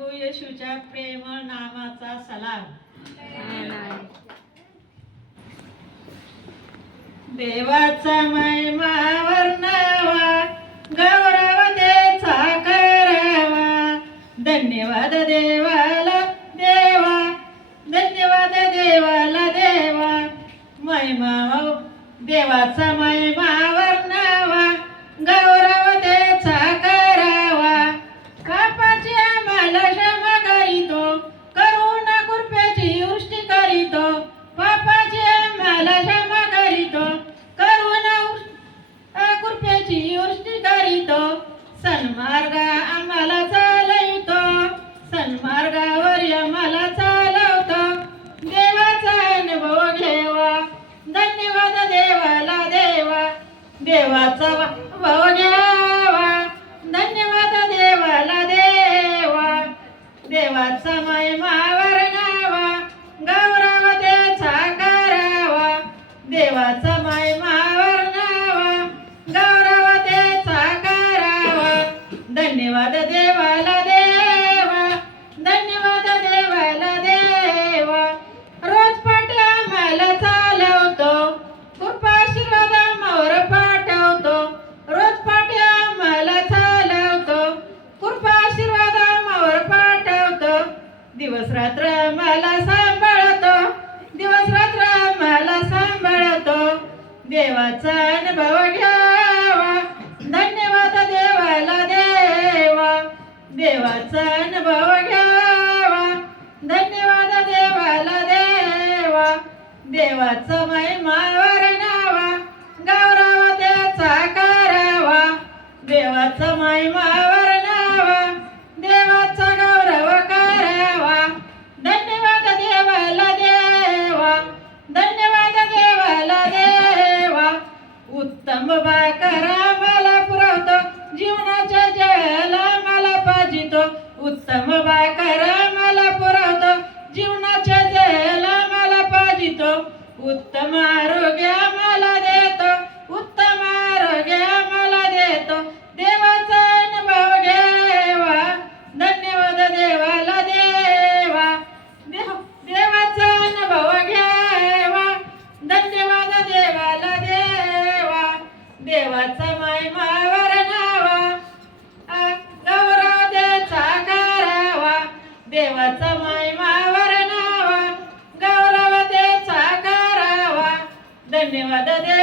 येशूच्या प्रेम नामाचा सलाम. देवाचा महिमा वर्णावा गौरव देचा करावा. धन्यवाद देवाला देवा धन्यवाद देवाला देवा. महिमा देवाचा महिमा सन्मार्ग आम्हाला चालवतो. सन्मार्गावर आम्हाला चालवतो. देवाचा अनुभव घेवा. धन्यवाद देवाला देवा. देवाचा आम्हाला सांभाळतो. दिवस रात्र आम्हाला सांभाळतो. देवाचा अनुभव घ्यावा. धन्यवाद देवाला देवा. देवाचा अनुभव घ्यावा. धन्यवाद देवाला देवा. देवाचा महिमा वर्णावा. गौरव त्याचा करावा. देवाचा महिमा उत्तम करा मला पुरवतो. जीवनाच्या जयाला मला पाजितो. उत्तम बाकरा मला पुरवतो. जीवनाच्या जयाला मला पाजितो. उत्तम आरोग्य देवाचा माय मावर नावा गौरव देचा करावा. देवाचा माय मावर नावा गौरव देचा करावा. धन्यवाद दे